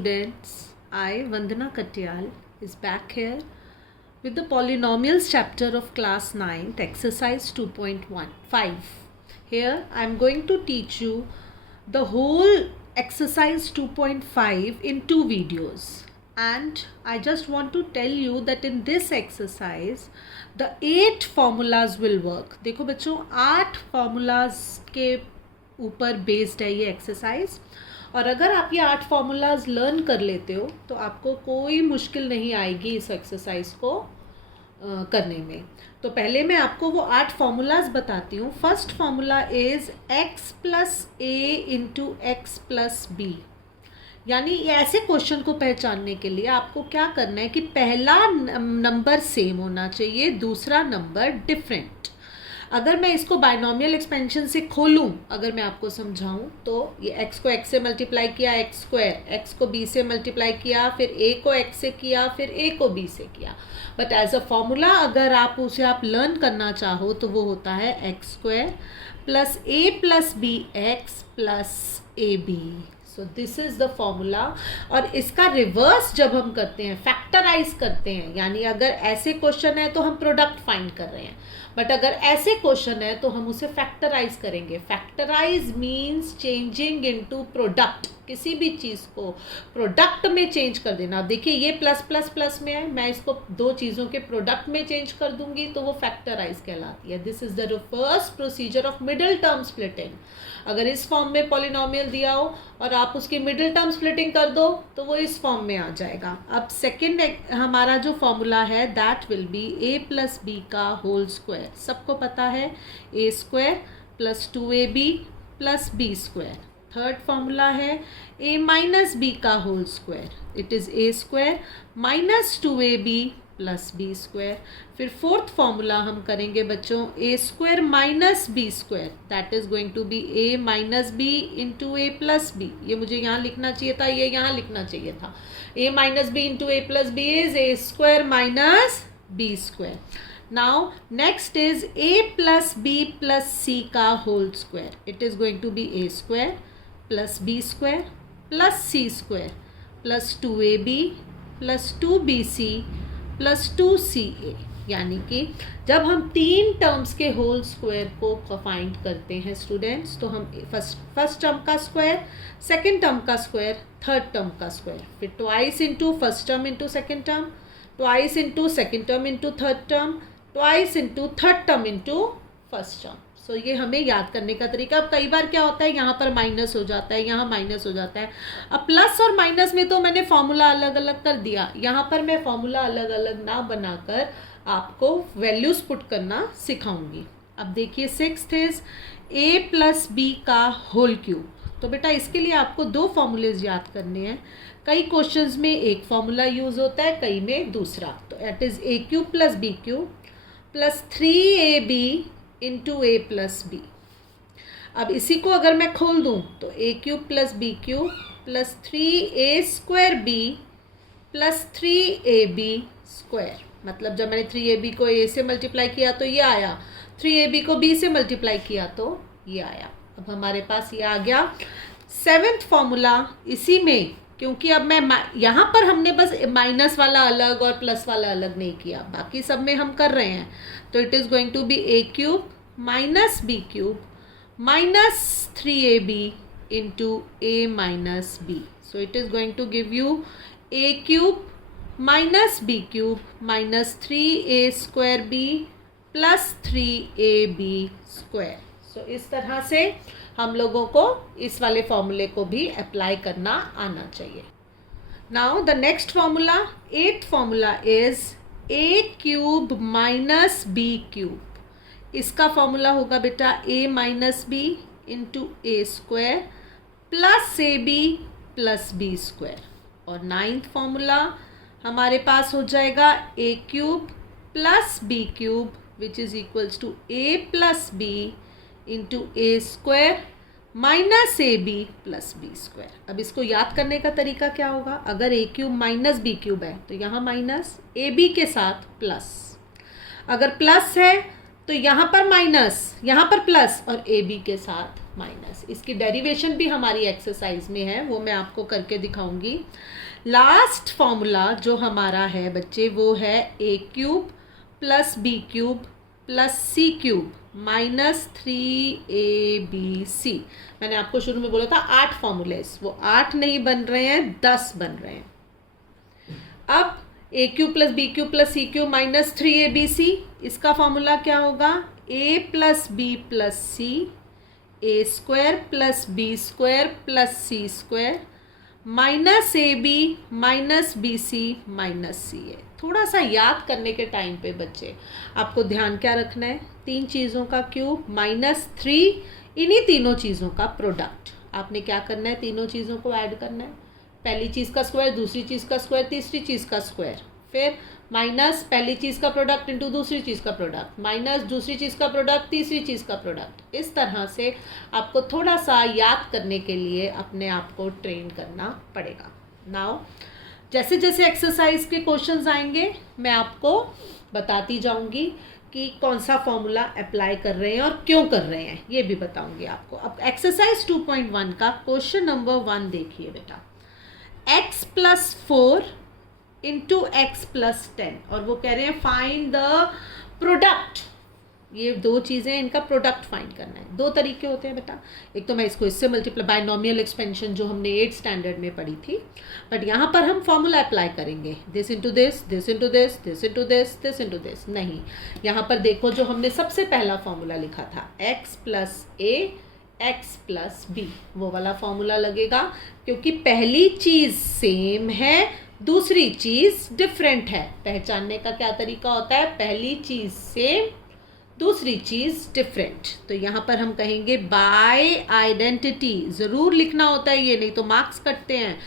students, I, Vandana Katyal, is back here with the polynomials chapter of class 9, exercise 2.15. Here I am going to teach you the whole exercise 2.5 in two videos. And I just want to tell you that in this exercise, the 8 formulas will work. देखो बच्चों 8 formulas के ऊपर based है ये exercise, और अगर आप ये 8 फार्मूलाज लर्न कर लेते हो तो आपको कोई मुश्किल नहीं आएगी इस एक्सरसाइज को करने में। तो पहले मैं आपको वो 8 फार्मूलाज बताती हूँ। First formula is x plus a into x plus b. यानी ऐसे क्वेश्चन को पहचानने के लिए आपको क्या करना है कि पहला नंबर सेम होना चाहिए, दूसरा नंबर डिफरेंट। अगर मैं इसको बाइनोमियल एक्सपेंशन से खोलूं, अगर मैं आपको समझाऊं, तो ये x को x से मल्टीप्लाई किया एक्स स्क्वायर, x को b से मल्टीप्लाई किया, फिर a को x से किया, फिर a को b से किया। बट एज अ फॉर्मूला अगर आप उसे लर्न करना चाहो तो वो होता है x square plus a plus b x plus a b. So this is the formula. और इसका रिवर्स जब हम करते हैं, फैक्टराइज करते हैं, यानी अगर ऐसे क्वेश्चन है तो हम प्रोडक्ट फाइंड कर रहे हैं, बट अगर ऐसे क्वेश्चन है तो हम उसे फैक्टराइज करेंगे। Factorize means changing into product, किसी भी चीज़ को प्रोडक्ट में चेंज कर देना। अब देखिए ये प्लस प्लस प्लस में है, मैं इसको दो चीज़ों के प्रोडक्ट में चेंज कर दूंगी तो वो फैक्टराइज कहलाती है। This is the first procedure of middle term splitting. अगर इस फॉर्म में पॉलिनोमियल दिया हो और आप उसकी मिडिल टर्म स्प्लिटिंग कर दो तो वो इस फॉर्म में आ जाएगा। अब सेकेंड हमारा जो फॉर्मूला है that will be a plus b का होल स्क्वायर। सबको पता है a square plus 2ab plus b square. Third formula है a माइनस बी का whole square, it is a square minus 2ab plus b square. फिर fourth formula हम करेंगे बच्चों a square minus b square, that is going to be a minus b into a plus b. ये मुझे यहाँ लिखना चाहिए था, ये यहाँ लिखना चाहिए था। a minus b into a plus b is a square minus b square. Now next is a plus b plus c का whole square, it is going to be a square plus b square plus c square plus 2ab plus 2bc plus 2ca। यानी कि जब हम 3 terms के whole square को find करते हैं students, तो हम फर्स्ट टर्म का स्क्वायर, सेकंड टर्म का स्क्वायर, थर्ड टर्म का स्क्वायर, फिर twice into first term into second term, twice into second term into third term, twice into third term into first term. So ये हमें याद करने का तरीका। अब कई बार क्या होता है, यहाँ पर माइनस हो जाता है, यहाँ माइनस हो जाता है। अब प्लस और माइनस में तो मैंने फॉर्मूला अलग अलग कर दिया, यहाँ पर मैं फॉर्मूला अलग अलग ना बनाकर आपको वैल्यूज पुट करना सिखाऊंगी। अब देखिए sixth is a plus b का होल क्यूब। तो बेटा इसके लिए आपको 2 फॉर्मूलेज याद करने हैं। कई क्वेश्चंस में एक फॉर्मूला यूज होता है, कई में दूसरा। तो it is a cube plus b cube plus 3ab into a plus b. अब इसी को अगर मैं खोल दूं तो a cube plus b cube plus 3a square b plus 3ab square. मतलब जब मैंने 3ab को a से मल्टीप्लाई किया तो ये आया, 3ab को b से मल्टीप्लाई किया तो ये आया। अब हमारे पास ये आ गया। 7th फॉर्मूला इसी में, क्योंकि अब मैं यहाँ पर हमने बस माइनस वाला अलग और प्लस वाला अलग नहीं किया, बाकी सब में हम कर रहे हैं। तो it is going to be a cube minus b cube minus 3ab into a minus b. So it is going to give you a cube minus b cube minus 3a square b plus 3ab square. सो इस तरह से हम लोगों को इस वाले फॉर्मूले को भी अप्लाई करना आना चाहिए। Now the next formula, 8th formula is a cube minus b cube. इसका फॉर्मूला होगा बेटा a minus b into a square plus ab plus b square. और 9th फॉर्मूला हमारे पास हो जाएगा a cube plus b cube which is equals to a plus b into a square minus a b plus b square. अब इसको याद करने का तरीका क्या होगा, अगर a cube minus b cube है तो यहाँ माइनस, ए बी के साथ प्लस। अगर प्लस है तो यहाँ पर माइनस, यहाँ पर प्लस और ए बी के साथ माइनस। इसकी डेरिवेशन भी हमारी एक्सरसाइज में है, वो मैं आपको करके दिखाऊंगी। लास्ट फॉर्मूला जो हमारा है बच्चे वो है a cube plus b cube plus c cube minus 3ab। मैंने आपको शुरू में बोला था 8 फॉर्मूलेस, वो 8 नहीं बन रहे हैं, 10 बन रहे हैं। अब a cube plus b cube plus c cube minus 3abc, इसका फॉर्मूला क्या होगा? a plus b plus c, a square plus b square plus c square minus a b minus b c minus c a. थोड़ा सा याद करने के time पे बच्चे आपको ध्यान क्या रखना है? 3 चीज़ों का क्यूब माइनस 3, इन्हीं तीनों चीज़ों का प्रोडक्ट। आपने क्या करना है? तीनों चीज़ों को ऐड करना है। पहली चीज़ का स्क्वायर, दूसरी चीज़ का स्क्वायर, तीसरी चीज़ का स्क्वायर, फिर माइनस पहली चीज़ का प्रोडक्ट इंटू दूसरी चीज़ का प्रोडक्ट, माइनस दूसरी चीज़ का प्रोडक्ट तीसरी चीज़ का प्रोडक्ट। इस तरह से आपको थोड़ा सा याद करने के लिए अपने आप को ट्रेन करना पड़ेगा। नाउ जैसे जैसे एक्सरसाइज के क्वेश्चंस आएंगे मैं आपको बताती जाऊंगी कि कौन सा फॉर्मूला अप्लाई कर रहे हैं और क्यों कर रहे हैं, ये भी बताऊंगी आपको। अब एक्सरसाइज 2.1 का क्वेश्चन नंबर 1 देखिए बेटा। x plus 4 into x plus 10, और वो कह रहे हैं फाइंड द प्रोडक्ट। ये 2 चीज़ें, इनका प्रोडक्ट फाइंड करना है। 2 तरीके होते हैं बेटा, एक तो मैं इसको इससे मल्टीप्लाई बायनॉमियल एक्सपेंशन जो हमने 8th स्टैंडर्ड में पढ़ी थी, बट यहाँ पर हम फॉर्मूला अप्लाई करेंगे, this into this, this into this, this into this, this into this. नहीं, यहाँ पर देखो जो हमने सबसे पहला फॉर्मूला लिखा था x plus a x plus B, वो वाला फॉर्मूला लगेगा, क्योंकि पहली चीज़ सेम है, दूसरी चीज़ डिफरेंट है। पहचानने का क्या तरीका होता है? पहली चीज़ सेम, दूसरी चीज़ डिफरेंट। तो यहाँ पर हम कहेंगे बाय आइडेंटिटी, ज़रूर लिखना होता है ये, नहीं तो मार्क्स कटते हैं।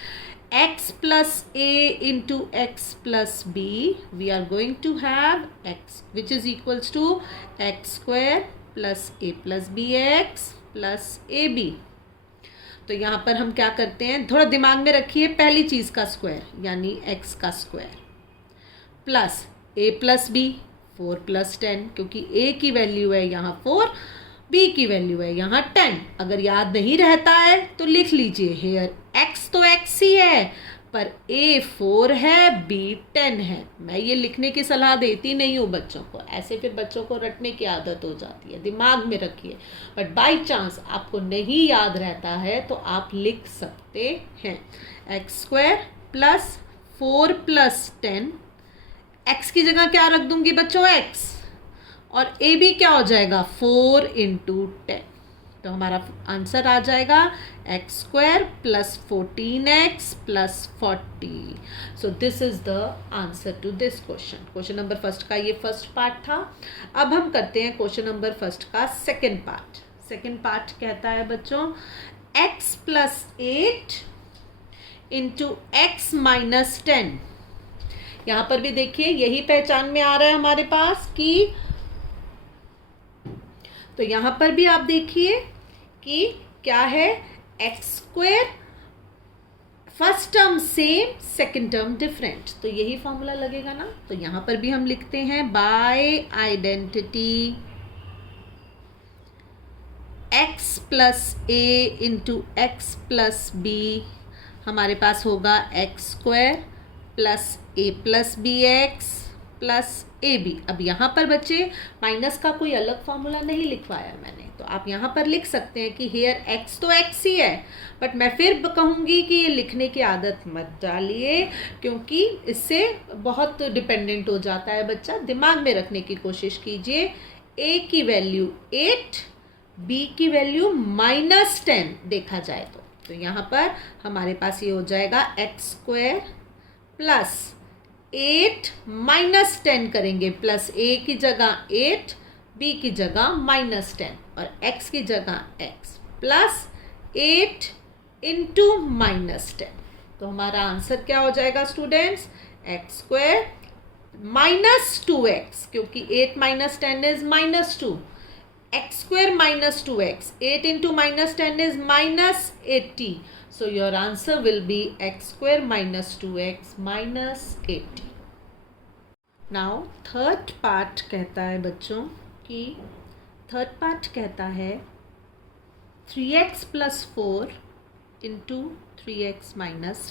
x plus a into x plus b, we are going to have x which is equals to x square plus a plus b x plus a b. तो यहाँ पर हम क्या करते हैं, थोड़ा दिमाग में रखिए, पहली चीज़ का स्क्वायर यानी x का square plus a plus b 4 plus 10, क्योंकि a की वैल्यू है यहाँ 4, b की वैल्यू है यहाँ 10। अगर याद नहीं रहता है तो लिख लीजिए, हेयर x तो x ही है, पर a 4 है, b 10 है। मैं ये लिखने की सलाह देती नहीं हूँ बच्चों को, ऐसे फिर बच्चों को रटने की आदत हो जाती है, दिमाग में रखिए। बट बाय चांस आपको नहीं याद रहता है तो आप लिख सकते हैं x square plus 4 plus 10, x की जगह क्या रख दूंगी बच्चों? x, और ए बी क्या हो जाएगा? 4 इंटू 10। तो हमारा आंसर आ जाएगा x square plus 14x plus 40। So this is the answer to this question. Question number first का ये फर्स्ट पार्ट था। अब हम करते हैं क्वेश्चन नंबर फर्स्ट का सेकंड पार्ट। सेकंड पार्ट कहता है बच्चों x plus 8 into x minus 10। यहाँ पर भी देखिए यही पहचान में आ रहा है हमारे पास कि, तो यहाँ पर भी आप देखिए कि क्या है, x square first term same, second term different, तो यही फॉर्मूला लगेगा ना। तो यहाँ पर भी हम लिखते हैं by identity x plus a into x plus b, हमारे पास होगा x square plus a plus b x plus a b. अब यहाँ पर बच्चे माइनस का कोई अलग फॉर्मूला नहीं लिखवाया मैंने, तो आप यहाँ पर लिख सकते हैं कि हेयर x तो x ही है, बट मैं फिर कहूँगी कि ये लिखने की आदत मत डालिए, क्योंकि इससे बहुत डिपेंडेंट हो जाता है बच्चा। दिमाग में रखने की कोशिश कीजिए, a की वैल्यू 8, b की वैल्यू -10 देखा जाए तो यहाँ पर हमारे पास ये हो जाएगा एक्स स्क्वायर प्लस 8 माइनस 10 करेंगे, प्लस a की जगह 8, b की जगह -10 और x की जगह x, प्लस 8 इंटू -10। तो हमारा आंसर क्या हो जाएगा स्टूडेंट्स? एक्स स्क्वायर -2x, क्योंकि 8 minus 10 is -2, x square minus 2x, 8 into -10 is -80. So your answer will be x square minus 2x minus 80. Now third part कहता है बच्चों कि थर्ड पार्ट कहता है 3x + 4 इंटू 3x -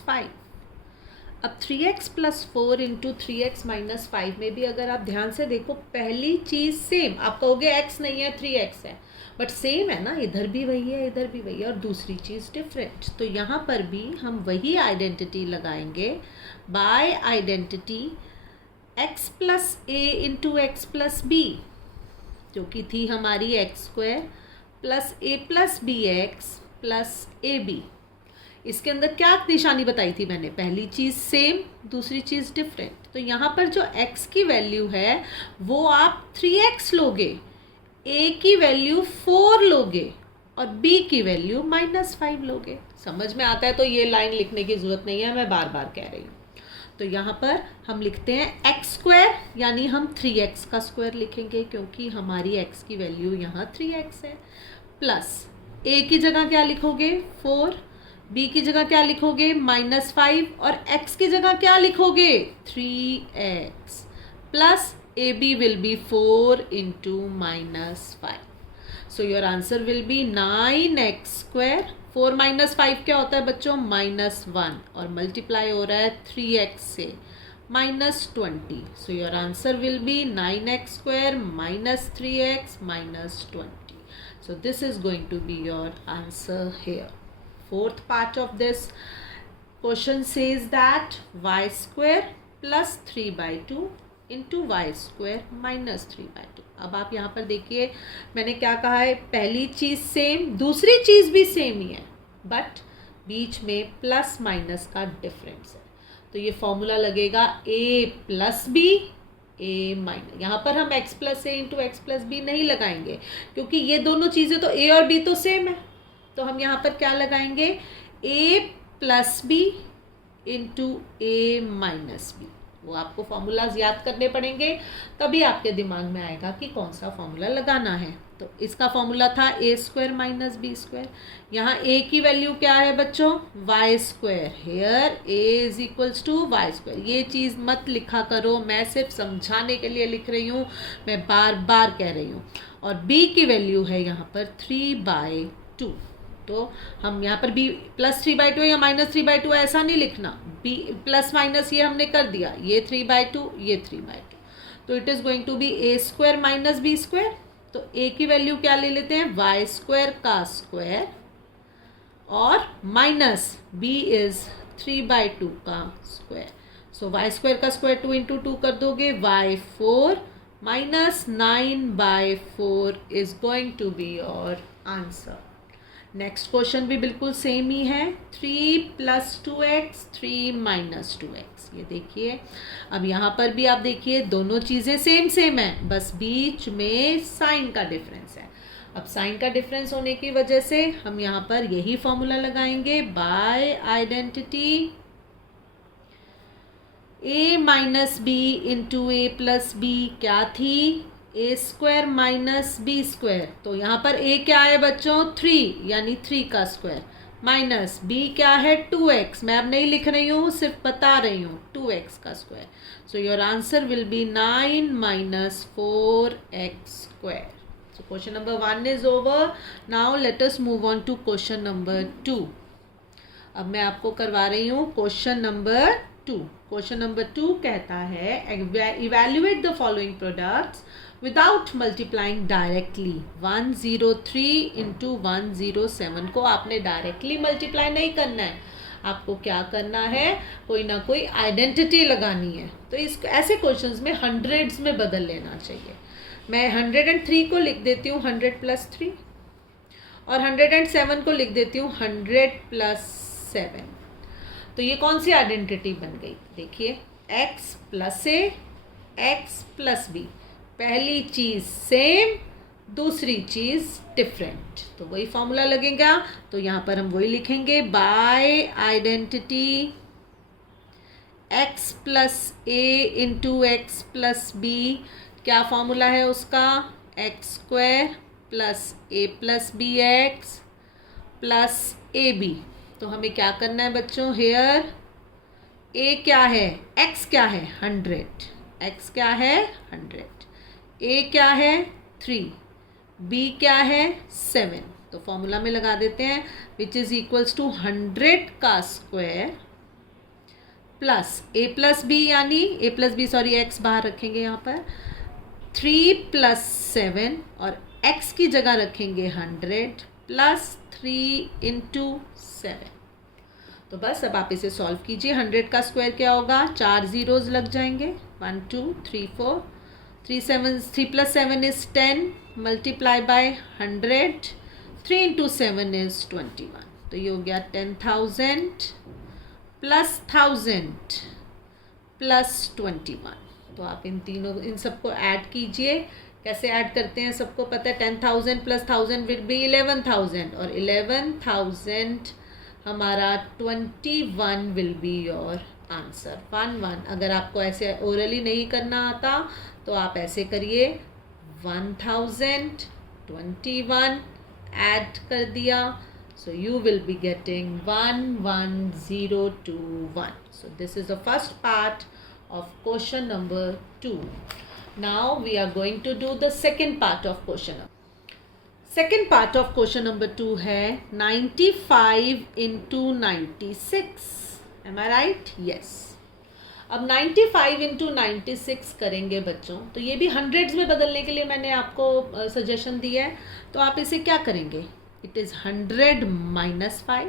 5। अब 3x + 4 इंटू 3x - 5 में भी अगर आप ध्यान से देखो, पहली चीज़ सेम। आप कहोगे x नहीं है 3x है, बट सेम है ना, इधर भी वही है इधर भी वही है, और दूसरी चीज़ डिफरेंट। तो यहाँ पर भी हम वही आइडेंटिटी लगाएंगे by identity x + a into x + b, जो कि थी हमारी x² + a + bx + ab। इसके अंदर क्या निशानी बताई थी मैंने? पहली चीज़ सेम, दूसरी चीज़ डिफरेंट। तो यहाँ पर जो x की वैल्यू है वो आप 3x लोगे, a की वैल्यू 4 लोगे और b की वैल्यू -5 लोगे। समझ में आता है? तो ये लाइन लिखने की ज़रूरत नहीं है, मैं बार बार कह रही हूँ। तो यहाँ पर हम लिखते हैं x², यानी हम 3x का स्क्वायर लिखेंगे क्योंकि हमारी x की वैल्यू यहाँ 3x है, प्लस a की जगह क्या लिखोगे 4, b की जगह क्या लिखोगे -5 और x की जगह क्या लिखोगे 3x, plus ab will be 4 into -5. So your answer will be 9x²। 4 - 5 क्या होता है बच्चों? -1, और मल्टीप्लाई हो रहा है 3x से -20। So your answer will be 9x² - 3x - 20. So this is going to be your answer here. Fourth part of this question says that y² + 3/2 into y² - 3/2। अब आप यहाँ पर देखिए, मैंने क्या कहा है? पहली चीज़ सेम, दूसरी चीज़ भी सेम ही है, बट बीच में प्लस माइनस का डिफरेंस है। तो ये फॉर्मूला लगेगा a + b a-। यहाँ पर हम x + a into x + b नहीं लगाएंगे क्योंकि ये दोनों चीज़ें तो a और b तो सेम है। तो हम यहाँ पर क्या लगाएंगे? a + b into a - b। वो आपको फॉर्मूलाज याद करने पड़ेंगे, तभी आपके दिमाग में आएगा कि कौन सा फॉर्मूला लगाना है। तो इसका फॉर्मूला था a² - b²। यहाँ a की वैल्यू क्या है बच्चों? y²। Here a = y²। ये चीज़ मत लिखा करो, मैं सिर्फ समझाने के लिए लिख रही हूँ, मैं बार बार कह रही हूँ। और b की वैल्यू है यहाँ पर 3/2। तो हम यहाँ पर b + 3/2 या -3/2 ऐसा नहीं लिखना, b प्लस माइनस ये हमने कर दिया, ये 3/2 ये 3/2। तो it is going to be a² - b²। तो a की वैल्यू क्या ले लेते हैं? y² का स्क्वायर, और माइनस b इज़ 3/2 का स्क्वायर। सो y² का स्क्वायर 2 × 2 कर दोगे, y4 - 9/4 is going to be your answer. Next question भी बिल्कुल सेम ही है, 3 + 2x 3 - 2x। ये देखिए, अब यहाँ पर भी आप देखिए दोनों चीज़ें सेम है, बस बीच में साइन का डिफरेंस है। अब साइन का डिफरेंस होने की वजह से हम यहाँ पर यही फॉर्मूला लगाएंगे by identity a - b into a + b क्या थी? a² - b²। तो यहाँ पर a क्या है बच्चों? 3, यानी 3 का स्क्वायर, माइनस b क्या है? 2x। मैं अब नहीं लिख रही हूँ, सिर्फ बता रही हूँ, 2x का square. So your answer will be 9 - 4x²। So question number 1 is over. Now let us move on to question number 2. अब मैं आपको करवा रही हूँ क्वेश्चन नंबर 2। क्वेश्चन नंबर 2 कहता है evaluate the following products without multiplying directly. 103 into 107 को आपने डायरेक्टली मल्टीप्लाई नहीं करना है, आपको क्या करना है? कोई ना कोई आइडेंटिटी लगानी है। तो इस ऐसे क्वेश्चंस में हंड्रेड्स में बदल लेना चाहिए। मैं 103 को लिख देती हूँ 100 + 3, और 107 को लिख देती हूँ 100 + 7। तो ये कौन सी आइडेंटिटी बन गई? देखिए, x + a x + b। पहली चीज़ सेम, दूसरी चीज़ डिफरेंट, तो वही फॉर्मूला लगेगा। तो यहाँ पर हम वही लिखेंगे by identity x + a into x + b। क्या फॉर्मूला है उसका? x² + a + bx + ab। तो हमें क्या करना है बच्चों? हेयर a क्या है? x क्या है? 100। x क्या है? 100। a क्या है? 3, b क्या है 7, तो फॉर्मूला में लगा देते हैं विच इज इक्वल्स टू 100 का square plus a plus b यानी a plus b sorry x बाहर रखेंगे यहाँ पर 3 प्लस 7 और x की जगह रखेंगे 100 प्लस 3 इंटू 7। तो बस अब आप इसे सॉल्व कीजिए। 100 का स्क्वायर क्या होगा, 4 जीरोज लग जाएंगे, 1 2 3 4 3 plus 7 is 10 multiply by 100, 3 into 7 is 21, तो ये हो गया 10,000 प्लस 1000 प्लस 21। तो आप इन सबको ऐड कीजिए। कैसे ऐड करते हैं सबको पता है, 10,000 प्लस 1000 विल बी 11,000 और 11,000 हमारा 21 विल बी योर आंसर। 1 अगर आपको ऐसे ओरली नहीं करना आता तो आप ऐसे करिए 1000 21 ऐड कर दिया, so you will be getting 11021. So this is the first part of question number 2. Now we are going to do the second part of question. Second part of question number 2 है 95 into 96. Am I right? Yes. अब 95 into 96 करेंगे बच्चों, तो ये भी hundreds में बदलने के लिए मैंने आपको सजेशन दिया है। तो आप इसे क्या करेंगे, इट इज़ 100 माइनस 5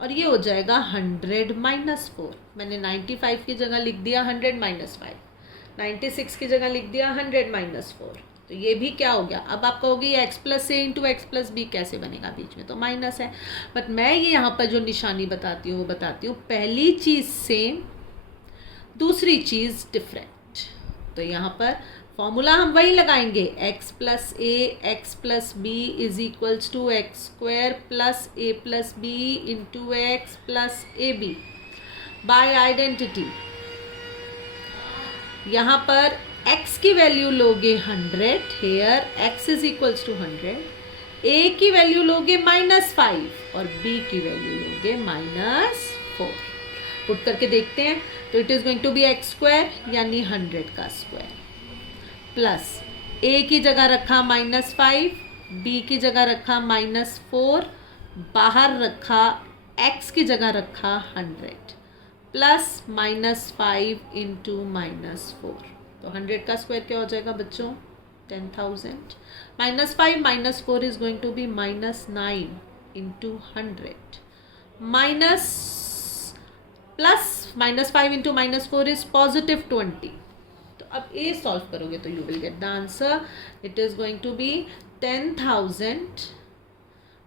और ये हो जाएगा 100 माइनस 4। मैंने 95 की जगह लिख दिया 100 माइनस 5, 96 की जगह लिख दिया 100 माइनस 4। तो ये भी क्या हो गया, अब आप कहोगे ये x plus a into x plus B कैसे बनेगा, बीच में तो माइनस है। बट मैं ये यहाँ पर जो निशानी बताती हूँ वो बताती हूँ, पहली चीज़ सेम दूसरी चीज़ डिफरेंट। तो यहाँ पर फॉर्मूला हम वही लगाएंगे, x plus a x plus b is equals to x square plus a plus b into x plus a b by identity. यहाँ पर x की वैल्यू लोगे 100, here x is equals to 100, a की value लोगे -5 और b की value लोगे -4। Put करके देखते हैं तो it is going to be x square यानी 100 का स्क्वायर प्लस a की जगह रखा -5, b की जगह रखा -4, बाहर रखा x की जगह रखा 100 प्लस -5 इंटू -4। तो 100 का स्क्वायर क्या हो जाएगा बच्चों 10,000, -5 -4 is going to be -9 into 100 minus plus -5 into -4 is +20। तो अब ये सॉल्व करोगे तो you will get the answer, it is going to be 10,000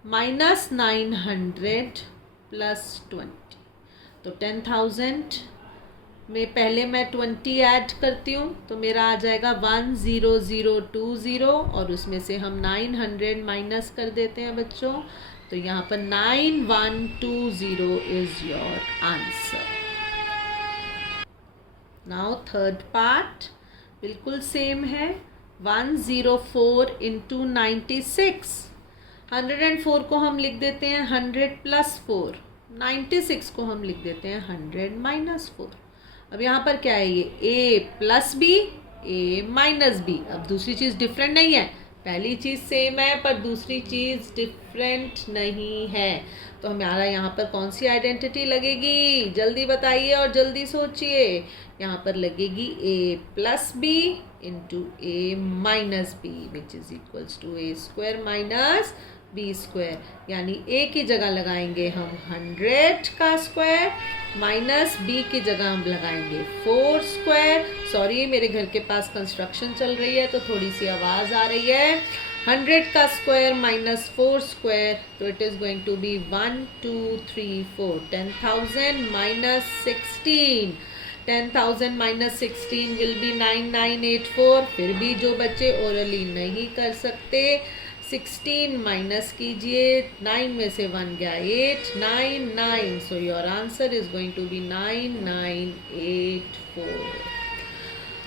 minus 900 plus 20। तो 10,000 में पहले मैं 20 ऐड करती हूँ तो मेरा आ जाएगा 10020 और उसमें से हम 900 माइनस कर देते हैं बच्चों, तो यहाँ पर 9120 is your answer. Now third part बिल्कुल सेम है, 104 इंटू 96। 104 को हम लिख देते हैं 100 प्लस 4, 96 को हम लिख देते हैं 100 माइनस 4। अब यहाँ पर क्या है, ये a plus b a minus b. अब दूसरी चीज़ डिफरेंट नहीं है, पहली चीज़ सेम है पर दूसरी चीज़ डिफरेंट नहीं है। तो हमारा यहाँ पर कौन सी आइडेंटिटी लगेगी, जल्दी बताइए और जल्दी सोचिए। यहाँ पर लगेगी a plus b into a minus b which is equals to a square minus b square, यानी a की जगह लगाएंगे हम 100 का स्क्वायर माइनस b की जगह हम लगाएंगे 4 स्क्वायर। सॉरी मेरे घर के पास कंस्ट्रक्शन चल रही है तो थोड़ी सी आवाज़ आ रही है। 100 का स्क्वायर माइनस 4 स्क्वायर, तो it is going to be 1 2 3 4 10,000 minus 16। 10,000 minus 16 will be 9984। फिर भी जो बच्चे ओरली नहीं कर सकते 16 माइनस कीजिए, 9 में से 1 गया 8, 9 9, so your answer is going to be 9984।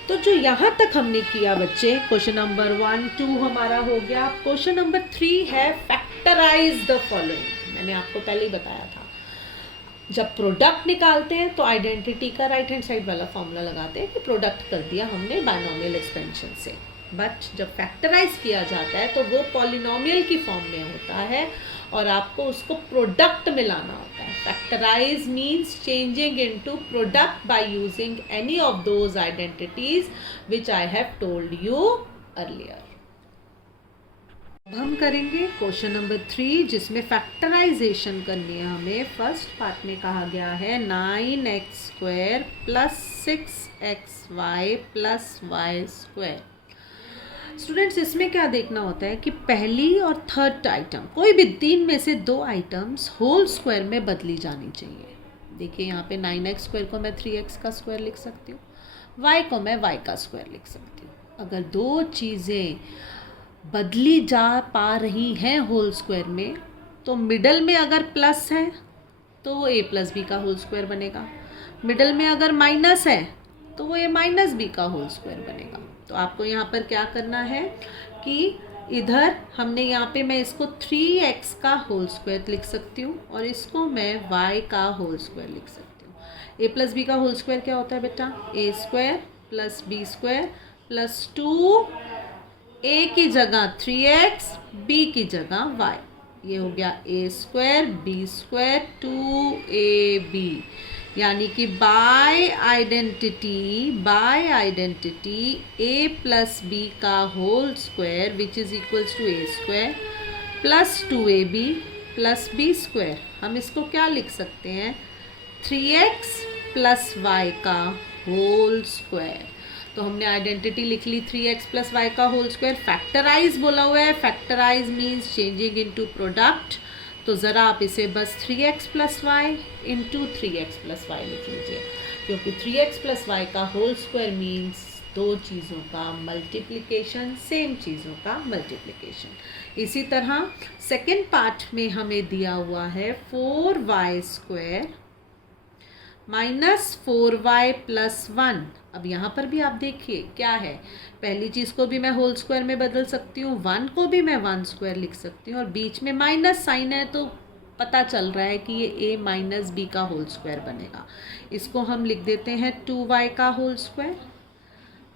तो जो यहाँ तक हमने किया बच्चे, क्वेश्चन नंबर 1 2 हमारा हो गया। क्वेश्चन नंबर 3 है फैक्टराइज द फॉलोइंग। मैंने आपको पहले ही बताया था जब प्रोडक्ट निकालते हैं तो आइडेंटिटी का राइट हैंड साइड वाला फॉर्मूला लगाते हैं कि प्रोडक्ट कर दिया हमने बायनॉमियल एक्सपेंशन से। बट जब फैक्टराइज किया जाता है तो वो पॉलिनोमियल की फॉर्म में होता है और आपको उसको प्रोडक्ट में लाना होता है. Factorize means changing into product by using any of those identities which I have told you earlier. अब हम करेंगे क्वेश्चन नंबर 3 जिसमें फैक्टराइजेशन करनी है हमें. फर्स्ट पार्ट में कहा गया है 9x² plus 6xy plus y². Students, इसमें क्या देखना होता है कि पहली और थर्ड आइटम कोई भी 3 में से 2 आइटम्स होल स्क्वायर में बदली जानी चाहिए. देखिए यहाँ पे 9x² को मैं 3x का स्क्वायर लिख सकती हूँ, y को मैं y का स्क्वायर लिख सकती हूँ. अगर दो चीज़ें बदली जा पा रही हैं होल स्क्वायर में तो मिडल में अगर प्लस है तो वो a प्लस बी का होल स्क्वायर बनेगा. मिडल में अगर माइनस है तो वो a माइनस बी का होल स्क्वायर बनेगा. तो आपको यहाँ पर क्या करना है कि इधर हमने यहाँ पे मैं इसको 3x का होल स्क्वायर लिख सकती हूँ और इसको मैं y का होल स्क्वायर लिख सकती हूँ. a प्लस बी का होल स्क्वायर क्या होता है बेटा? a² plus b² plus 2 a की जगह 3x b की जगह y. ये हो गया a² b² 2ab, यानी कि by identity a plus b का whole square which is equals to a² plus 2ab plus b². हम इसको क्या लिख सकते हैं? 3x प्लस y का होल स्क्वायर. तो हमने आइडेंटिटी लिख ली 3x प्लस वाई का होल स्क्वायर. फैक्टराइज बोला हुआ है, factorize means changing into product. तो ज़रा आप इसे बस 3x plus y into 3x plus y लिख लीजिए, क्योंकि 3x प्लस वाई का होल स्क्वायर मीन्स दो चीज़ों का मल्टीप्लिकेशन, सेम चीज़ों का मल्टीप्लिकेशन. इसी तरह सेकेंड पार्ट में हमें दिया हुआ है 4y² माइनस 4y प्लस 1. अब यहाँ पर भी आप देखिए क्या है, पहली चीज़ को भी मैं होल स्क्वायर में बदल सकती हूँ, 1 को भी मैं 1² लिख सकती हूँ और बीच में माइनस साइन है तो पता चल रहा है कि ये a माइनस बी का होल स्क्वायर बनेगा. इसको हम लिख देते हैं 2y का होल स्क्वायर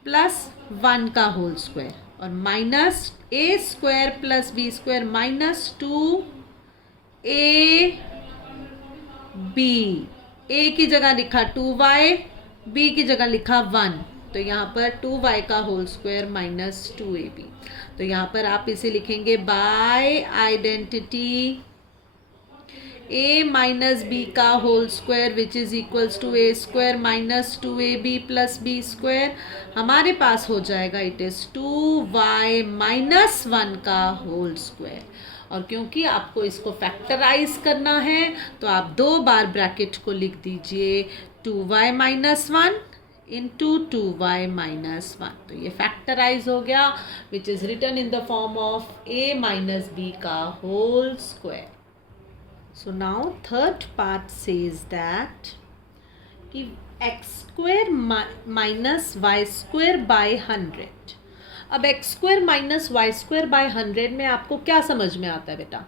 प्लस 1 का होल स्क्वायर और minus a² plus b² minus 2ab. a की जगह लिखा 2y, b की जगह लिखा 1, तो यहाँ पर 2y का होल स्क्वायर माइनस 2ab. तो यहाँ पर आप इसे लिखेंगे by identity a minus b का whole square which is equals to a² minus 2ab plus b². हमारे पास हो जाएगा इट इज़ 2y माइनस 1 का होल स्क्वायर. और क्योंकि आपको इसको फैक्टराइज करना है तो आप 2 बार ब्रैकेट को लिख दीजिए 2y minus 1 into 2y minus 1. तो ये फैक्टराइज हो गया which is written in the form of a minus b का whole square. So now third part says that कि x² माइनस y² बाय 100. अब x² माइनस y² बाय 100 में आपको क्या समझ में आता है बेटा?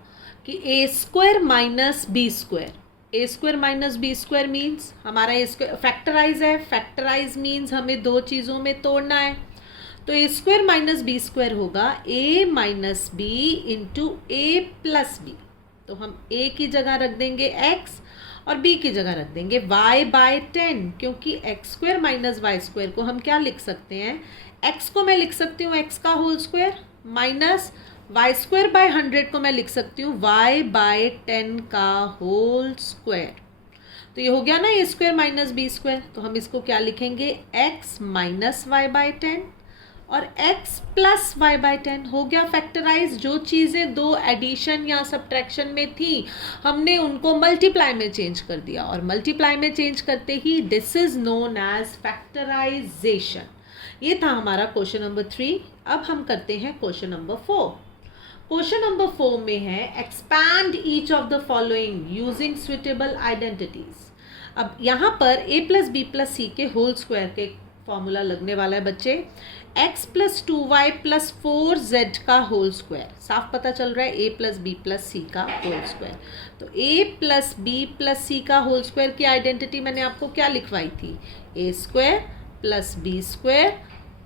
कि a² minus b². a² minus b² means हमारा a² फैक्टराइज है. फैक्टराइज मीन्स हमें दो चीज़ों में तोड़ना है. तो a² माइनस b² होगा a minus b into a plus b. तो हम a की जगह रख देंगे x और b की जगह रख देंगे y बाय 10, क्योंकि x² माइनस y² को हम क्या लिख सकते हैं? x को मैं लिख सकती हूँ x का whole square minus y² bye 100 को मैं लिख सकती हूँ y बाय 10 का होल स्क्वायर. तो ये हो गया ना a² माइनस b². तो हम इसको क्या लिखेंगे? x माइनस y बाय 10 और x प्लस y बाय 10. हो गया फैक्टराइज. जो चीज़ें दो एडिशन या सब्ट्रैक्शन में थी हमने उनको मल्टीप्लाई में चेंज कर दिया और मल्टीप्लाई में चेंज करते ही this is known as factorisation. ये था हमारा क्वेश्चन नंबर 3. अब हम करते हैं क्वेश्चन नंबर 4. क्वेश्चन नंबर 4 में है expand each of the following using suitable identities. अब यहाँ पर a प्लस बी प्लस सी के होल स्क्वायर के फॉर्मूला लगने वाला है बच्चे. x plus 2y plus 4z का होल स्क्वायर. साफ पता चल रहा है a plus b plus c का होल स्क्वायर. तो a plus b plus c का होल स्क्वायर की आइडेंटिटी मैंने आपको क्या लिखवाई थी? a² plus b²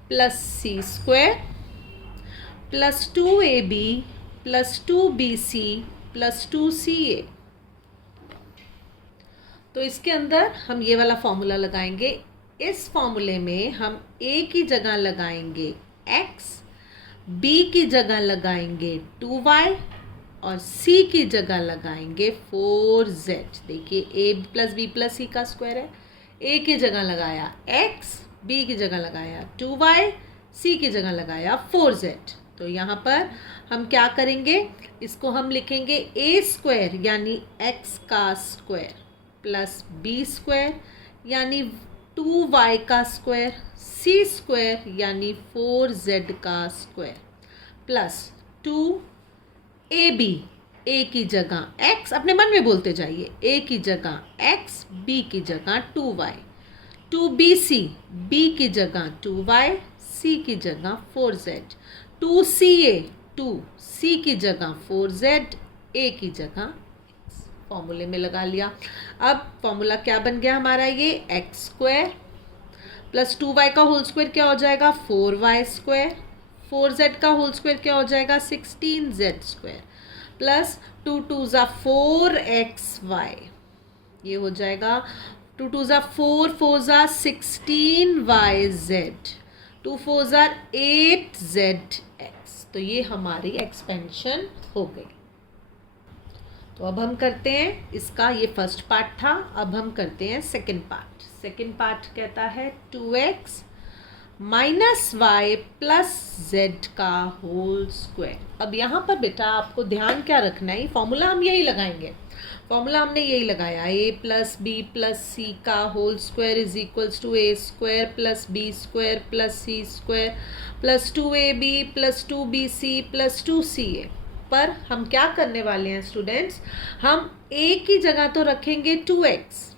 plus c² plus 2ab plus 2bc plus 2ca। तो इसके अंदर हम ये वाला फॉर्मूला लगाएंगे। इस फॉर्मूले में हम a की जगह लगाएंगे x, b की जगह लगाएंगे 2y और c की जगह लगाएंगे 4z। देखिए a plus b plus c का स्क्वायर है। a की जगह लगाया x, b की जगह लगाया 2y, c की जगह लगाया 4z। तो यहाँ पर हम क्या करेंगे, इसको हम लिखेंगे a स्क्वायर यानी x का स्क्वायर प्लस b स्क्वायर यानी 2y का स्क्वायर, c स्क्वायर यानी 4z का स्क्वायर प्लस 2ab, a की जगह x, अपने मन में बोलते जाइए, a की जगह x, b की जगह 2y, 2bc, b की जगह 2y, c की जगह 4z, 2ca, 2c की जगह 4z, a की जगह फॉर्मूले में लगा लिया। अब फॉर्मूला क्या बन गया हमारा, ये एक्स स्क्वायर प्लस 2y का होल स्क्वायर क्या हो जाएगा 4y स्क्वायर, 4z का होल स्क्वायर क्या हो जाएगा 16z स्क्वायर प्लस 2 2 ज़ा 4xy, ये हो जाएगा 2 2 ज़ा 4, 4 ज़ा 16yz, 2 4 ज़ा 8zx। तो ये हमारी एक्सपेंशन हो गई। तो अब हम करते हैं इसका, ये फर्स्ट पार्ट था, अब हम करते हैं सेकंड पार्ट। सेकंड पार्ट कहता है 2x minus y plus z का होल स्क्वायर। अब यहाँ पर बेटा आपको ध्यान क्या रखना है, फॉर्मूला हम यही लगाएंगे। फॉर्मूला हमने यही लगाया, a plus b plus c का whole square is equals to a square plus b square plus c square plus 2ab plus 2bc plus 2ca। पर हम क्या करने वाले हैं स्टूडेंट्स, हम a की जगह तो रखेंगे 2x,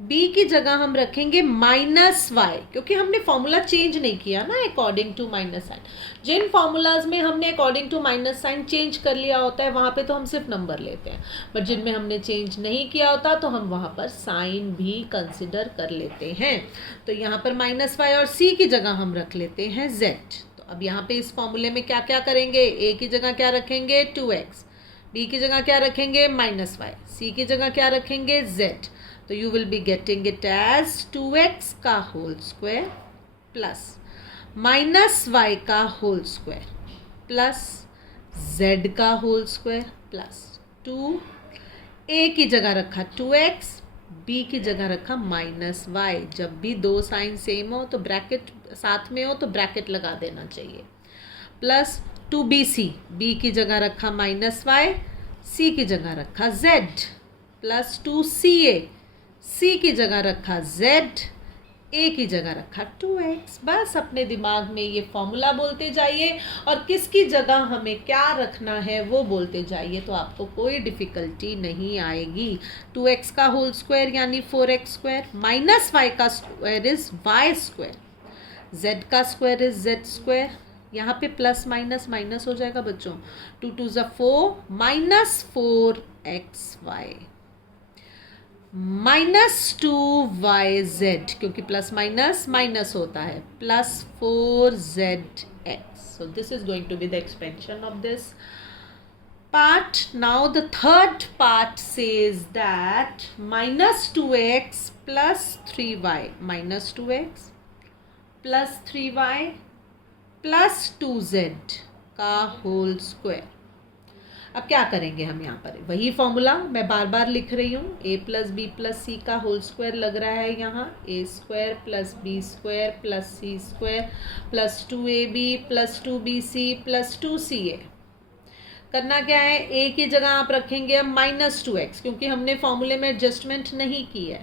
b की जगह हम रखेंगे माइनस वाई, क्योंकि हमने फॉर्मूला चेंज नहीं किया ना अकॉर्डिंग टू माइनस साइन। जिन फॉर्मूलाज में हमने according to minus sign change कर लिया होता है वहाँ पे तो हम सिर्फ नंबर लेते हैं, बट जिनमें हमने चेंज नहीं किया होता तो हम वहाँ पर साइन भी कंसिडर कर लेते हैं। तो यहाँ पर माइनस वाई और c की जगह हम रख लेते हैं z। तो अब यहाँ पे इस फॉर्मूले में क्या क्या करेंगे, a की जगह क्या रखेंगे 2x, b की जगह क्या रखेंगे माइनस वाई, c की जगह क्या रखेंगे z। तो you will be getting it as 2x का whole square plus minus y का होल स्क्वायर प्लस z का होल स्क्वायर प्लस 2a की जगह रखा 2x, b की जगह रखा माइनस वाई। जब भी दो साइन सेम हो तो ब्रैकेट साथ में हो तो ब्रैकेट लगा देना चाहिए, प्लस 2bc, b की जगह रखा माइनस वाई, c की जगह रखा z प्लस 2ca, c की जगह रखा z, a की जगह रखा 2x। बस अपने दिमाग में ये फॉर्मूला बोलते जाइए और किसकी जगह हमें क्या रखना है वो बोलते जाइए, तो आपको कोई डिफ़िकल्टी नहीं आएगी। 2x का होल स्क्वायर यानी 4x स्क्वायर, माइनस वाई का square is y square, z का स्क्वायर इज z स्क्वायर। यहाँ पे प्लस माइनस माइनस हो जाएगा बच्चों, 2 2 ज़ा 4 माइनस 4xy माइनस 2yz, क्योंकि प्लस माइनस माइनस होता है, plus 4zx। So this is going to be the expansion of this part. Now the third part says that minus 2x plus 3y, minus 2x plus 3y plus 2z का whole square. अब क्या करेंगे हम, यहाँ पर वही formula मैं बार बार लिख रही हूँ, a plus b plus c का होल स्क्वायर लग रहा है यहाँ, a square plus b square plus c square plus 2ab plus 2bc plus 2ca। करना क्या है, a की जगह आप रखेंगे अब माइनस 2x, क्योंकि हमने फॉर्मूले में एडजस्टमेंट नहीं की है,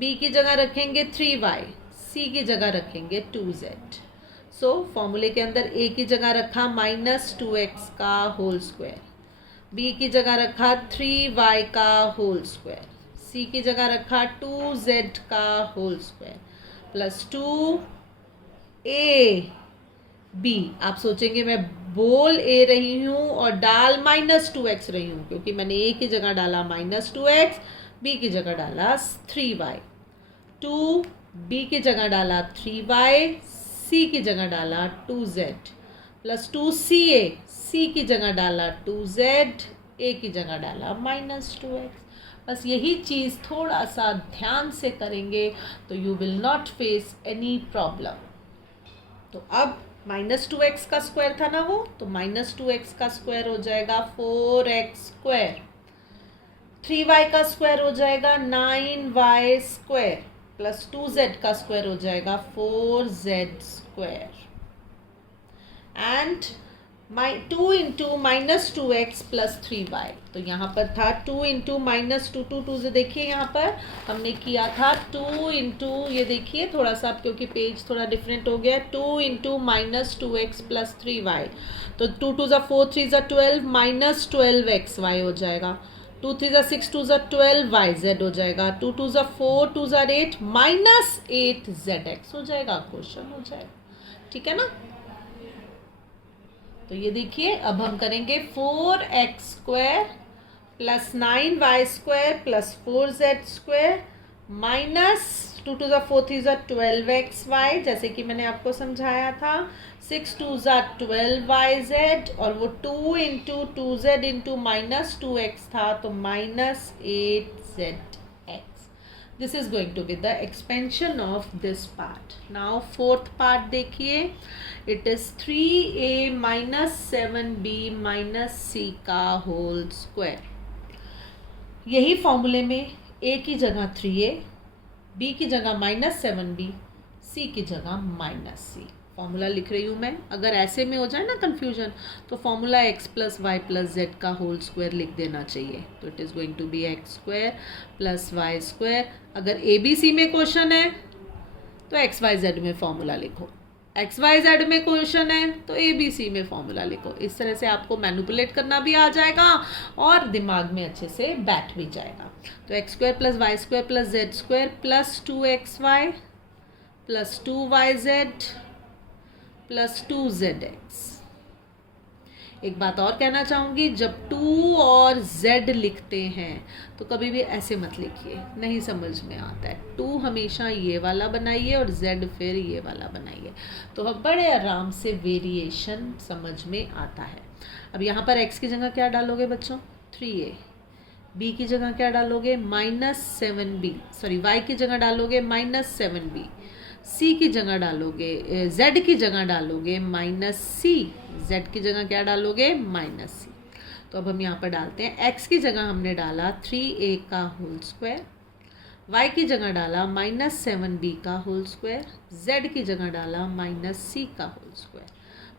b की जगह रखेंगे 3y, c की जगह रखेंगे 2z। सो फॉर्मूले के अंदर a की जगह रखा माइनस 2x का होल स्क्वायर, b की जगह रखा 3y का होल स्क्वायर, c की जगह रखा 2z का होल स्क्वायर प्लस 2ab। आप सोचेंगे मैं बोल a रही हूँ और डाल माइनस 2x रही हूँ, क्योंकि मैंने a की जगह डाला माइनस 2x, b की जगह डाला 3y, 2b की जगह डाला 3y, c की जगह डाला 2z प्लस 2CA, C की जगह डाला 2Z, A की जगह डाला -2x। बस यही चीज़ थोड़ा सा ध्यान से करेंगे तो you will not face any problem. तो अब -2x का स्क्वायर था ना वो, तो -2x का स्क्वायर हो जाएगा 4x स्क्वायर, 3y का स्क्वायर हो जाएगा 9y स्क्वायर, प्लस 2z का स्क्वायर हो जाएगा 4z square, and 2 into -2x plus 3y। तो यहाँ पर था 2 इंटू -2 से देखिए यहाँ पर हमने किया था 2 इंटू, ये देखिए थोड़ा सा क्योंकि पेज थोड़ा डिफरेंट हो गया, 2 इंटू -2x प्लस 3y। तो 2 2 4 3 12 -12xy हो जाएगा, 2 3 6 2 12yz हो जाएगा, 2 2 4 2 8 -8zx हो जाएगा, क्वेश्चन हो जाएगा। ठीक है ना। तो ये देखिए अब हम करेंगे 4x square plus 9y square plus 4z square minus 2 2 4 3 12xy, जैसे कि मैंने आपको समझाया था, 6 2 12yz, और वो 2 इंटू 2z इंटू -2x था तो -8zx। This is going to be the expansion of this part. Now fourth part देखिए, it is 3a minus 7b minus c का होल स्क्वायर। यही फॉर्मूले में a की जगह 3a, b की जगह -7b, c की जगह -c फॉर्मूला लिख रही हूँ मैं। अगर ऐसे में हो जाए ना कन्फ्यूजन तो formula x plus y plus z का होल स्क्वायर लिख देना चाहिए। तो it is going to be x square plus y square. अगर ABC में क्वेश्चन है तो XYZ में फॉर्मूला लिखो, XYZ में क्वेश्चन है तो ABC में फॉर्मूला लिखो। इस तरह से आपको मैनिपुलेट करना भी आ जाएगा और दिमाग में अच्छे से बैठ भी जाएगा। तो x square plus y square plus z square plus 2xy plus 2yz plus 2zx। एक बात और कहना चाहूँगी, जब 2 और z लिखते हैं तो कभी भी ऐसे मत लिखिए, नहीं समझ में आता है। 2 हमेशा ये वाला बनाइए और z फिर ये वाला बनाइए, तो हम बड़े आराम से वेरिएशन समझ में आता है। अब यहाँ पर x की जगह क्या डालोगे बच्चों? 3a। b की जगह क्या डालोगे? -7b, सॉरी y की जगह डालोगे -7b, c की जगह डालोगे, z की जगह डालोगे -c, z की जगह क्या डालोगे? -c। तो अब हम यहाँ पर डालते हैं, x की जगह हमने डाला 3a का होल स्क्वायर, y की जगह डाला -7b का होल स्क्वायर, z की जगह डाला -c का whole square,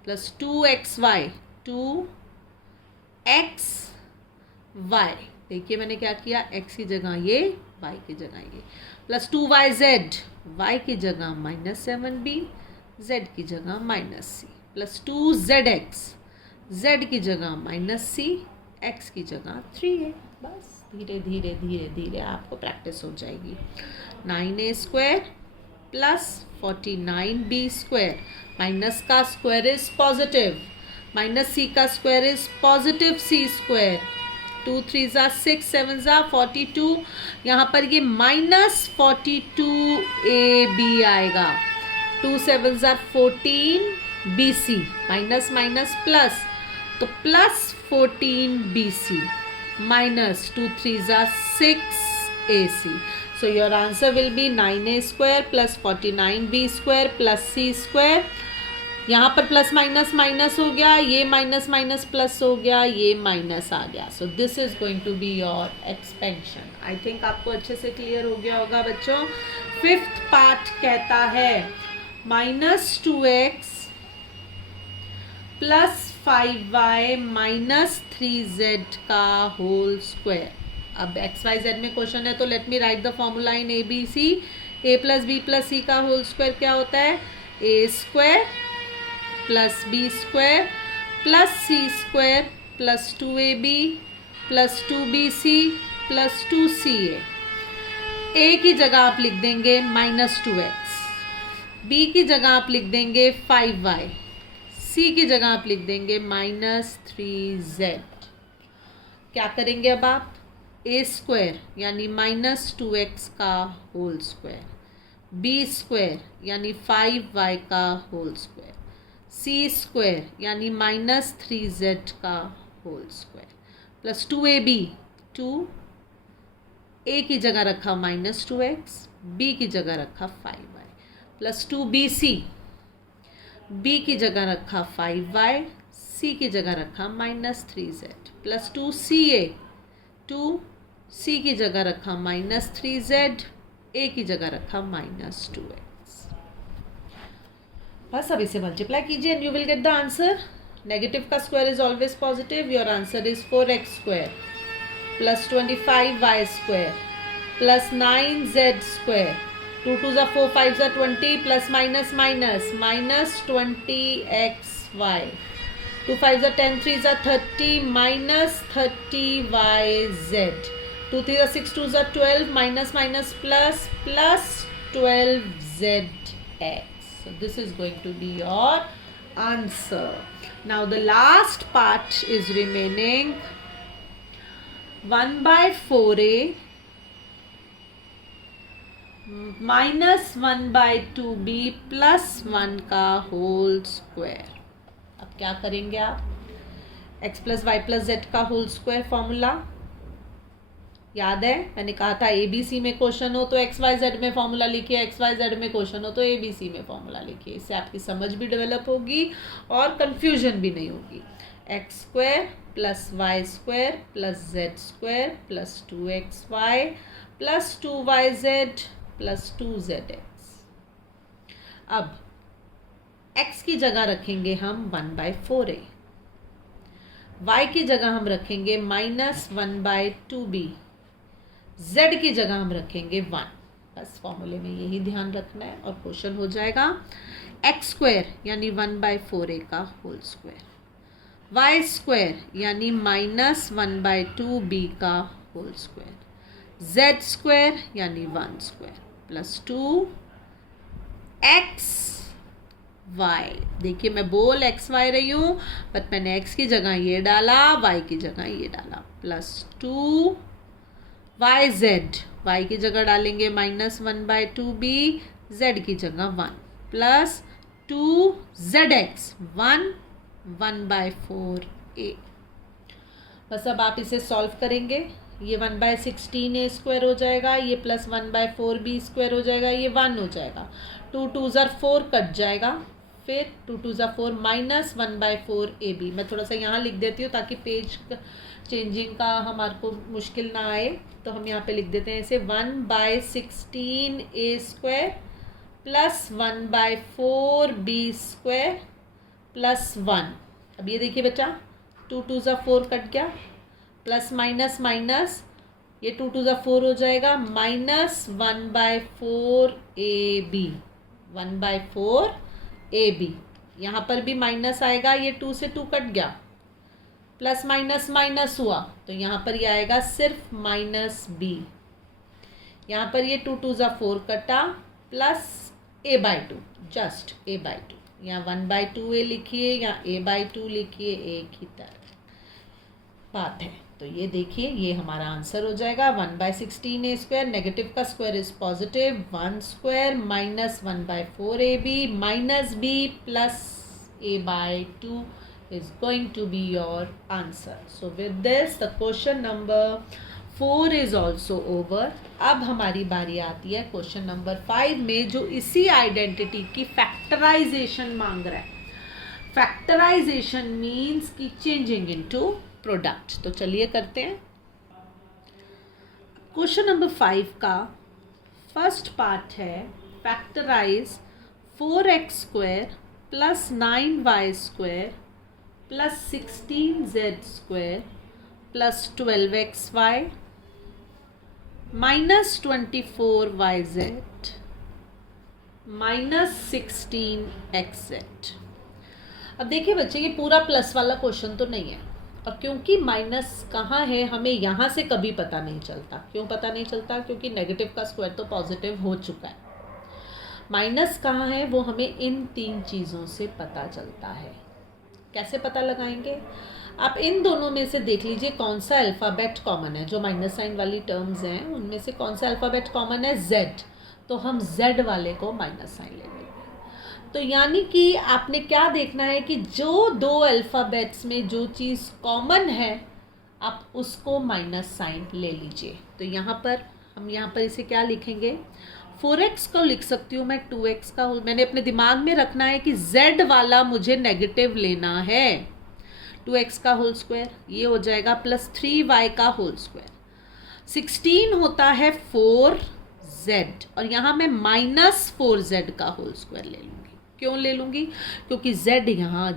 plus 2xy, 2xy। देखिए मैंने क्या किया, x की जगह ये, y की जगह ये, प्लस 2yz, y की जगह -7b, z की जगह -c, प्लस 2zx, z की जगह -c, x की जगह 3a। बस धीरे धीरे धीरे धीरे आपको प्रैक्टिस हो जाएगी। 9a square plus 49b square, minus का square is positive, minus c का square is positive c square, 2 3 6 7 42, यहाँ पर ये -42ab आएगा, 2 7 14 bc, माइनस माइनस प्लस, तो plus 14 bc minus 2 3 6 ac। So your answer will be 9a square plus 49b square plus c square. यहाँ पर plus minus minus हो गया, ये माइनस माइनस प्लस हो गया, ये माइनस आ गया। So this is going to be your expansion. I think आपको अच्छे से क्लियर हो गया होगा बच्चों। फिफ्थ पार्ट कहता है -2x plus 5y minus 3z का होल स्क्वायर। अब XYZ में क्वेश्चन है तो let me write the formula in ABC। a plus b plus c का होल स्क्वायर क्या होता है? a square plus b square plus c square plus 2ab plus 2bc plus 2ca। a की जगह आप लिख देंगे -2x, b की जगह आप लिख देंगे 5y, c की जगह आप लिख देंगे -3z। क्या करेंगे अब आप? a स्क्वायर यानी -2x का होल स्क्वायर, b स्क्वायर यानी 5y का होल स्क्वायर, सी स्क्वायर यानी -3z का whole square plus 2ab, 2a की जगह रखा -2x, b की जगह रखा 5y प्लस 2bc, b की जगह रखा 5y, c की जगह रखा -3z प्लस 2ca, 2c की जगह रखा -3z, a की जगह रखा -2x। बस अब इसे मल्टीप्लाई कीजिए and you will get the answer. Negative का square is always positive. Your answer is 4x square plus 25y square plus 9z square, 2 2 ज़ा 4 5 ज़ा 20 plus minus minus minus 20xy, 2 5 ज़ा 10 3 ज़ा 30 माइनस 30yz, 2 3 ज़ा 6 2 ज़ा 12 minus minus plus plus 12zx। So this is going to be your answer. Now the last part is remaining, 1/4a minus 1/2b plus 1 का whole square. अब क्या करेंगे आप? x plus y plus z का whole square formula याद है? मैंने कहा था ABC में क्वेश्चन हो तो XYZ में फॉर्मूला लिखिए, XYZ में क्वेश्चन हो तो ABC में फॉर्मूला लिखिए। इससे आपकी समझ भी डेवलप होगी और कंफ्यूजन भी नहीं होगी। x square plus y square plus z square plus 2xy plus 2yz plus 2zx। अब x की जगह रखेंगे हम 1/4a, y की जगह हम रखेंगे -1/2b, z की जगह हम रखेंगे 1। बस फॉर्मूले में यही ध्यान रखना है और क्वेश्चन हो जाएगा। x स्क्वायर यानी 1/4a का होल स्क्वायर, y स्क्वायर यानी -1/2b का होल स्क्वायर, z स्क्वायर यानी 1 स्क्वायर प्लस 2xy। देखिए मैं बोल xy रही हूँ बट मैंने x की जगह ये डाला, y की जगह ये डाला, प्लस 2yz, y की जगह डालेंगे -1/2b, z की जगह 1 प्लस 2zx, 1/4a। बस अब आप इसे सॉल्व करेंगे। ये 1/16a स्क्वायर हो जाएगा, ये प्लस 1/4b स्क्वायर हो जाएगा, ये 1 हो जाएगा, 2 2 ज़ा 4 कट जाएगा, फिर 2 2 ज़ा 4 माइनस 1/4ab। मैं थोड़ा सा यहाँ लिख देती हूँ ताकि पेज चेंजिंग का हमारे को मुश्किल ना आए, तो हम यहाँ पे लिख देते हैं इसे 1/16a square plus 1/4b square plus 1। अब ये देखिए बच्चा, 2 2 ज़ा 4 कट गया, प्लस माइनस माइनस, ये 2 2 ज़ा 4 हो जाएगा, माइनस 1/4ab, 1/4ab। यहाँ पर भी माइनस आएगा, ये 2 से 2 कट गया, प्लस माइनस माइनस हुआ तो यहाँ पर ये आएगा सिर्फ -b। यहाँ पर ये 2 2 ज़ा 4 कटा, प्लस a/2, जस्ट a/2। यहाँ 1/2a लिखिए या a/2 लिखिए, एक ही तरह बात है। तो ये देखिए ये हमारा आंसर हो जाएगा 1/16a स्क्वायर, नेगेटिव का square is positive, 1 square minus 1/4ab minus b plus a/2 is going to be your answer. So with this the question number 4 is also over. अब हमारी बारी आती है क्वेश्चन नंबर 5 में, जो इसी आइडेंटिटी की फैक्टराइजेशन मांग रहा है। फैक्टराइजेशन मीन्स की चेंजिंग इनटू प्रोडक्ट। तो चलिए करते हैं। क्वेश्चन नंबर 5 का फर्स्ट पार्ट है factorize 4x square plus 9y square plus 16z square plus 12xy minus 24yz minus 16xz। अब देखिए बच्चे, ये पूरा प्लस वाला क्वेश्चन तो नहीं है, और क्योंकि माइनस कहाँ है हमें यहाँ से कभी पता नहीं चलता। क्यों पता नहीं चलता? क्योंकि नेगेटिव का स्क्वायर तो पॉजिटिव हो चुका है। माइनस कहाँ है वो हमें इन 3 चीज़ों से पता चलता है। कैसे पता लगाएंगे? आप इन दोनों में से देख लीजिए कौन सा अल्फ़ाबेट कॉमन है। जो माइनस साइन वाली टर्म्स हैं उनमें से कौन सा अल्फ़ाबेट कॉमन है? Z। तो हम Z वाले को माइनस साइन ले लेंगे। तो यानी कि आपने क्या देखना है कि जो दो अल्फ़ाबेट्स में जो चीज़ कॉमन है आप उसको माइनस साइन ले लीजिए। तो यहाँ पर इसे क्या लिखेंगे, 4x को लिख सकती हूँ मैं 2x का होल। मैंने अपने दिमाग में रखना है कि z वाला मुझे नेगेटिव लेना है। 2x का होल स्क्वायर ये हो जाएगा प्लस 3y का होल स्क्वायर। 16 होता है 4z और यहाँ मैं माइनस 4z का होल स्क्वायर ले लूँगी। क्यों ले लूँगी? क्योंकि z यहाँ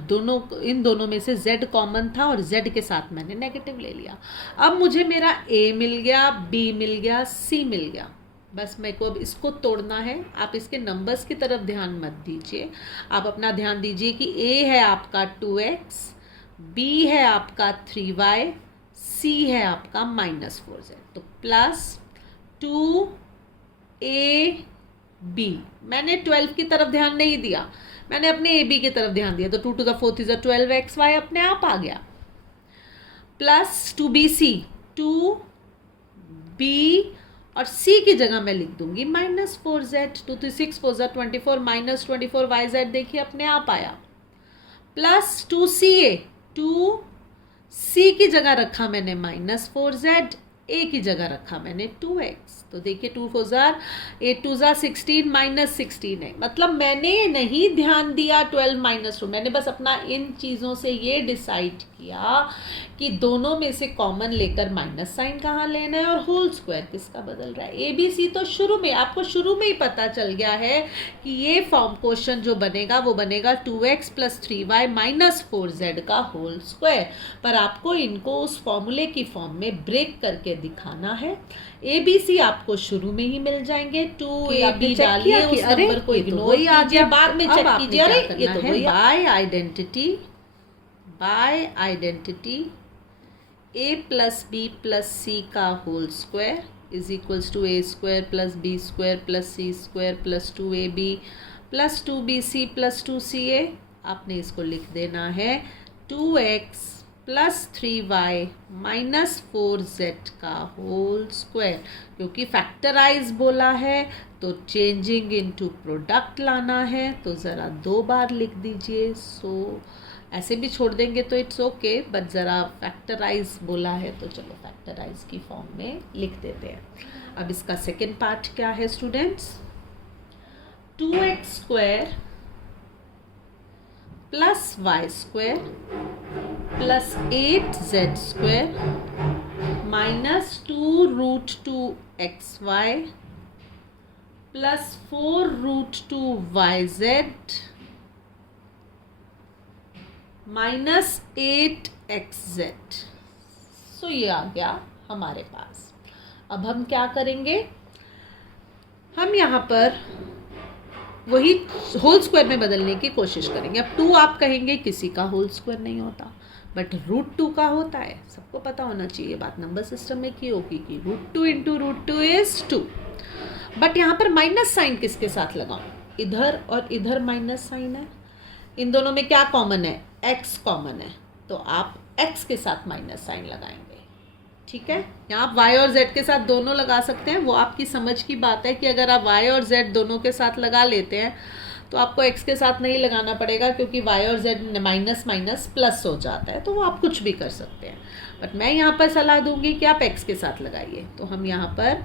इन दोनों में से z कॉमन था और z के साथ मैंने नेगेटिव ले लिया। अब मुझे मेरा a मिल गया, b मिल गया, c मिल गया। बस मेरे को अब इसको तोड़ना है। आप इसके नंबर्स की तरफ ध्यान मत दीजिए, आप अपना ध्यान दीजिए कि a है आपका 2x, b है आपका 3y, c है आपका माइनस 4z। तो प्लस 2ab, मैंने 12 की तरफ ध्यान नहीं दिया, मैंने अपने ab की तरफ ध्यान दिया। तो 2 to the 4th is 12xy अपने आप आ गया। प्लस 2bc, 2b और c की जगह मैं लिख दूंगी minus 4z। 2 to 6 4 24 minus 24yz देखिए अपने आप आया। प्लस 2ca, 2c की जगह रखा मैंने माइनस 4z, a की जगह रखा मैंने 2x। तो देखिए 2 4 8 2 16 माइनस 16 है। मतलब मैंने नहीं ध्यान दिया 12 माइनस 2, मैंने बस अपना इन चीज़ों से ये डिसाइड किया कि दोनों में से कॉमन लेकर माइनस साइन कहाँ लेना है और होल स्क्वायर किसका बदल रहा है। ABC तो आपको शुरू में ही पता चल गया है कि ये फॉर्म क्वेश्चन जो बनेगा वो बनेगा 2x plus 3y minus 4z का होल स्क्वायर। पर आपको इनको उस फॉर्मूले की फॉर्म में ब्रेक करके दिखाना है। ABC आपको शुरू में ही मिल जाएंगे। 2AB डालिए, उस नंबर को इग्नोर कीजिए, बाद में चेक कीजिए। अरे ये तो वही by identity a plus b plus c का whole square is equals to a square plus b square plus c square plus 2ab plus 2bc plus 2ca। आपने इसको लिख देना है 2x plus 3y minus 4z का whole square. क्योंकि factorise बोला है तो चेंजिंग इनटू प्रोडक्ट लाना है, तो ज़रा 2 बार लिख दीजिए। सो ऐसे भी छोड़ देंगे तो इट्स ओके, बट ज़रा फैक्टराइज बोला है तो चलो फैक्टराइज की फॉर्म में लिख देते हैं। अब इसका सेकेंड पार्ट क्या है students, 2x square plus y square plus 8z square minus 2 root 2xy plus 4 root 2yz minus 8xz। So ये आ गया हमारे पास। अब हम क्या करेंगे, हम यहाँ पर वही होल स्क्वायर में बदलने की कोशिश करेंगे। अब 2 आप कहेंगे किसी का होल स्क्वायर नहीं होता, बट रूट 2 का होता है। सबको पता होना चाहिए बात, नंबर सिस्टम में की होगी कि root 2 into root 2 is 2। But यहाँ पर माइनस साइन किसके साथ लगाऊं, इधर और इधर माइनस साइन है। इन दोनों में क्या कॉमन है, x कॉमन है, तो आप x के साथ माइनस साइन लगाएंगे। ठीक है, यहाँ आप y और z के साथ दोनों लगा सकते हैं, वो आपकी समझ की बात है कि अगर आप y और z दोनों के साथ लगा लेते हैं तो आपको x के साथ नहीं लगाना पड़ेगा, क्योंकि y और z माइनस माइनस प्लस हो जाता है, तो वो आप कुछ भी कर सकते हैं। बट मैं यहाँ पर सलाह दूंगी कि आप x के साथ लगाइए। तो हम यहाँ पर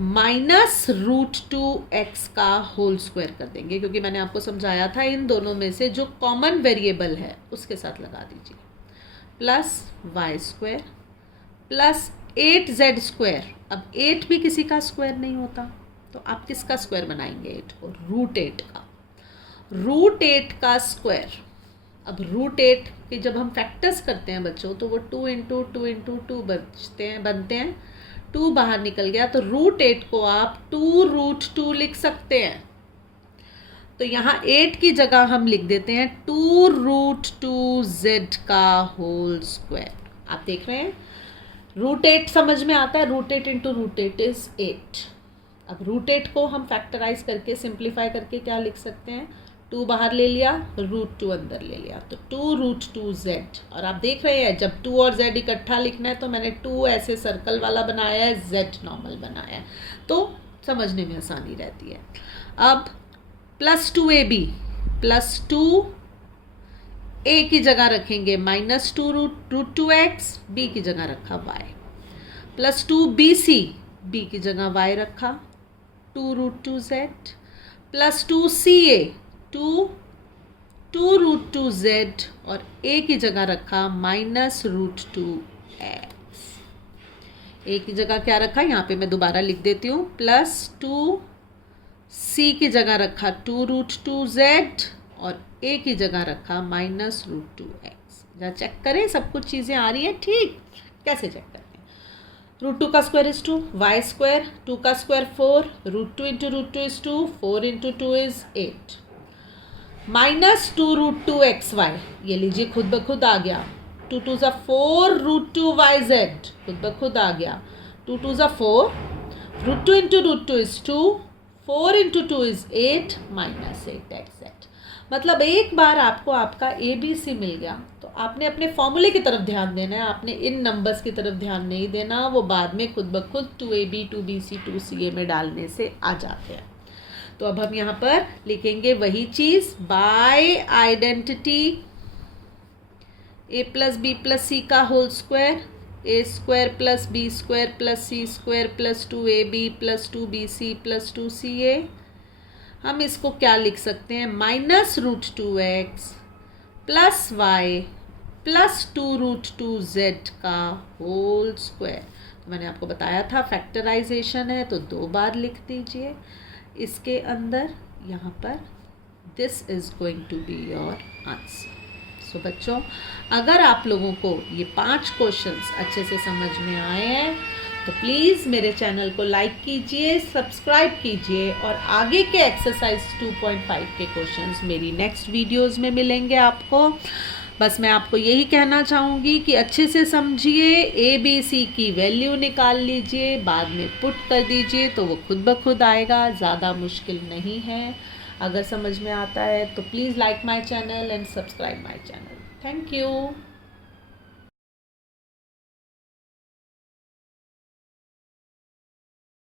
माइनस रूट 2x का होल स्क्वायर कर देंगे, क्योंकि मैंने आपको समझाया था इन दोनों में से जो कॉमन वेरिएबल है उसके साथ लगा दीजिए, plus y square plus 8z square. अब 8 भी किसी का स्क्वायर नहीं होता, तो आप किसका स्क्वायर बनाएंगे, 8 को, रूट 8 का, रूट 8 का स्क्वायर। अब रूट 8 के जब हम फैक्टर्स करते हैं बच्चों, तो वो 2 इंटू 2 इंटू 2 बनते हैं। 2 बाहर निकल गया, तो रूट 8 को आप 2 रूट 2 लिख सकते हैं। तो यहाँ 8 की जगह हम लिख देते हैं 2 रूट 2z का होल स्क्वायर। आप देख रहे हैं रूट 8 समझ में आता है, रूट 8 इंटू रूट 8 इज 8। अब रूट 8 को हम फैक्टराइज करके सिंप्लीफाई करके क्या लिख सकते हैं, 2 बाहर ले लिया, रूट 2 अंदर ले लिया, तो 2 रूट 2z। और आप देख रहे हैं जब 2 और z इकट्ठा लिखना है तो मैंने 2 ऐसे सर्कल वाला बनाया है, z नॉर्मल बनाया है, तो समझने में आसानी रहती है। अब प्लस 2ab, +2 a की जगह रखेंगे -2 रूट 2x, b की जगह रखा y, +2 bc, b की जगह y रखा 2 root 2z, +2 ca, 2 root 2z और a की जगह रखा -√2x। a की जगह क्या रखा, यहाँ पे मैं दोबारा लिख देती हूँ, +2 c की जगह रखा 2 रूट 2z और a की जगह रखा -√2x। जरा चेक करें सब कुछ चीज़ें आ रही हैं ठीक। कैसे चेक करते हैं, √2 का स्क्वायर इज 2, y स्क्वायर, 2 का square 4, √2 into √2 is 2, 4 into 2 is 8, -2 root 2xy, ये लीजिए खुद ब खुद आ गया, 2 2 ज़ा 4 रूट 2yz, खुद ब खुद आ गया, 2 2 ज़ा 4, √2 into √2 is 2, 4 into 2 is 8, -8xz। मतलब एक बार आपको आपका ABC मिल गया तो आपने अपने फॉर्मूले की तरफ ध्यान देना है, आपने इन नंबर्स की तरफ ध्यान नहीं देना, वो बाद में खुद ब खुद 2AB 2BC 2CA में डालने से आ जाते हैं। तो अब हम यहाँ पर लिखेंगे वही चीज़, by identity a + b + c का whole square, a² + b² + c² + 2ab + 2bc + 2ca। हम इसको क्या लिख सकते हैं, -√2x + y + 2 रूट 2z का होल स्क्वायर। तो मैंने आपको बताया था फैक्टराइजेशन है तो 2 बार लिख दीजिए इसके अंदर, यहाँ पर this is going to be your answer. So बच्चों, अगर आप लोगों को ये 5 क्वेश्चंस अच्छे से समझ में आए हैं तो प्लीज़ मेरे चैनल को लाइक कीजिए, सब्सक्राइब कीजिए और आगे के एक्सरसाइज 2.5 के क्वेश्चंस मेरी नेक्स्ट वीडियोस में मिलेंगे आपको। बस मैं आपको यही कहना चाहूँगी कि अच्छे से समझिए, ABC की वैल्यू निकाल लीजिए, बाद में पुट कर दीजिए तो वो खुद ब खुद आएगा, ज़्यादा मुश्किल नहीं है। अगर समझ में आता है तो please like my channel and subscribe my channel. Thank you.